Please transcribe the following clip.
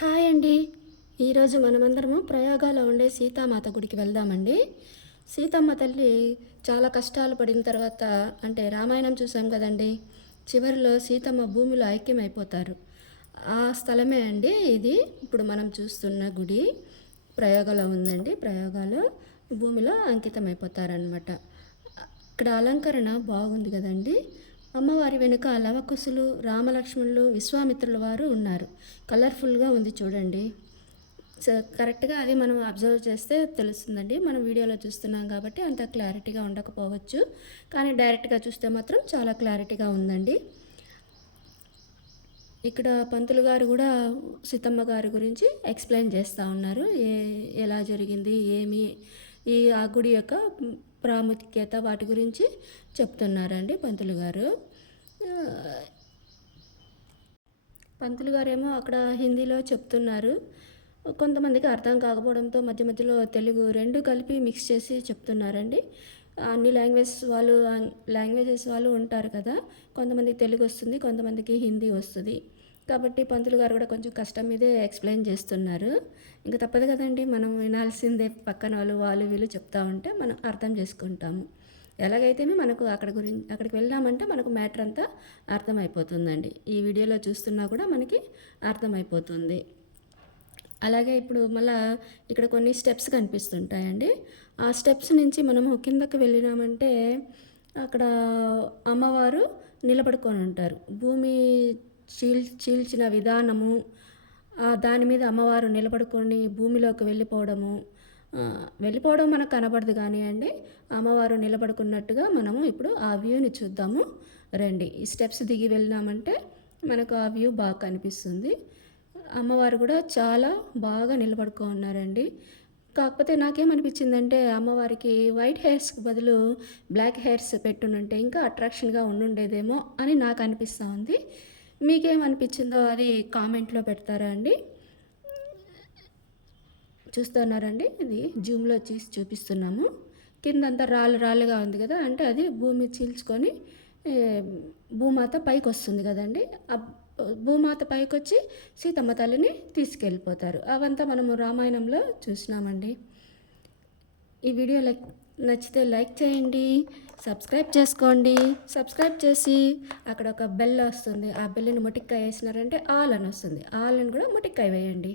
Hi అండి. ఈరోజు మనమందరము ప్రయాగాలో ఉండే సీతామాత గుడికి వెళ్దామండి. సీతమ్మ తల్లి చాలా కష్టాలు పడిన తర్వాత అంటే రామాయణం చూసాం కదండి చివరిలో సీతమ్మ భూమిలో ఐక్యమైపోతారు. ఆ స్థలమే అండి ఇది. ఇప్పుడు మనం చూస్తున్న గుడి ప్రయోగంలో ఉందండి. ప్రయోగాలు భూమిలో అంకితం అయిపోతారనమాట ఇక్కడ అలంకరణ బాగుంది కదండి. అమ్మవారి వెనుక లవకుశులు రామలక్ష్మణులు విశ్వామిత్రుల వారు ఉన్నారు. కలర్ఫుల్గా ఉంది చూడండి. సో కరెక్ట్గా అది మనం అబ్జర్వ్ చేస్తే తెలుస్తుందండి. మనం వీడియోలో చూస్తున్నాం కాబట్టి అంత క్లారిటీగా ఉండకపోవచ్చు. కానీ డైరెక్ట్గా చూస్తే మాత్రం చాలా క్లారిటీగా ఉందండి. ఇక్కడ పంతులు గారు కూడా సీతమ్మ గారి గురించి ఎక్స్ప్లెయిన్ చేస్తూ ఉన్నారు. ఏ ఎలా జరిగింది ఏమి ఈ ఆ గుడి యొక్క ప్రాముఖ్యత వాటి గురించి చెప్తున్నారండి పంతులు గారు. పంతులు గారేమో అక్కడ హిందీలో చెప్తున్నారు. కొంతమందికి అర్థం కాకపోవడంతో మధ్య మధ్యలో తెలుగు రెండు కలిపి మిక్స్ చేసి చెప్తున్నారండి. అన్ని లాంగ్వేజ్ వాళ్ళు లాంగ్వేజెస్ వాళ్ళు ఉంటారు కదా. కొంతమందికి తెలుగు వస్తుంది కొంతమందికి హిందీ వస్తుంది. కాబట్టి పంతులు గారు కూడా కొంచెం కష్టం మీదే ఎక్స్ప్లెయిన్ చేస్తున్నారు. ఇంకా తప్పదు కదండి మనం వినాల్సిందే పక్కన వాళ్ళు వాళ్ళు వీళ్ళు చెప్తా ఉంటే మనం అర్థం చేసుకుంటాము. ఎలాగైతే మనకు అక్కడ గురించి అక్కడికి వెళ్ళామంటే మనకు మ్యాటర్ అంతా అర్థమైపోతుందండి. ఈ వీడియోలో చూస్తున్నా కూడా మనకి అర్థమైపోతుంది. అలాగే ఇప్పుడు మళ్ళా ఇక్కడ కొన్ని స్టెప్స్ కనిపిస్తుంటాయండి. ఆ స్టెప్స్ నుంచి మనము కిందకు వెళ్ళినామంటే అక్కడ అమ్మవారు నిలబడుకొని ఉంటారు. భూమి చీల్ చీల్చిన విధానము దాని మీద అమ్మవారు నిలబడుకొని భూమిలోకి వెళ్ళిపోవడము వెళ్ళిపోవడం మనకు కనబడదు కానీ అండి అమ్మవారు నిలబడుకున్నట్టుగా మనము ఇప్పుడు ఆ వ్యూని చూద్దాము. రండి ఈ స్టెప్స్ దిగి వెళ్ళినామంటే మనకు ఆ వ్యూ బాగా కనిపిస్తుంది. అమ్మవారు కూడా చాలా బాగా నిలబడుకో ఉన్నారండి. కాకపోతే నాకేమనిపించిందంటే అమ్మవారికి వైట్ హెయిర్స్కి బదులు బ్లాక్ హెయిర్స్ పెట్టునుంటే ఇంకా అట్రాక్షన్గా ఉండుండేదేమో అని నాకు అనిపిస్తూ ఉంది. మీకేమనిపించిందో అది కామెంట్లో పెడతారా అండి? చూస్తున్నారండి? ఇది జూమ్లో తీసి చూపిస్తున్నాము. కిందంతా రాళ్ళు రాళ్ళుగా ఉంది కదా అంటే అది భూమి చీల్చుకొని భూమాత పైకి వస్తుంది కదండి. ఆ భూమాత పైకి వచ్చి సీతమ్మ తల్లిని తీసుకెళ్ళిపోతారు. అవంతా మనము రామాయణంలో చూసినామండి. ఈ వీడియో లైక్ నచ్చితే లైక్ చేయండి సబ్స్క్రైబ్ చేసుకోండి. సబ్స్క్రైబ్ చేసి అక్కడ ఒక బెల్ వస్తుంది. ఆ బెల్ని ముటిక్కాయ వేసినారంటే ఆల్ అని వస్తుంది. ఆల్ అని కూడా ముటిక్కాయ వేయండి.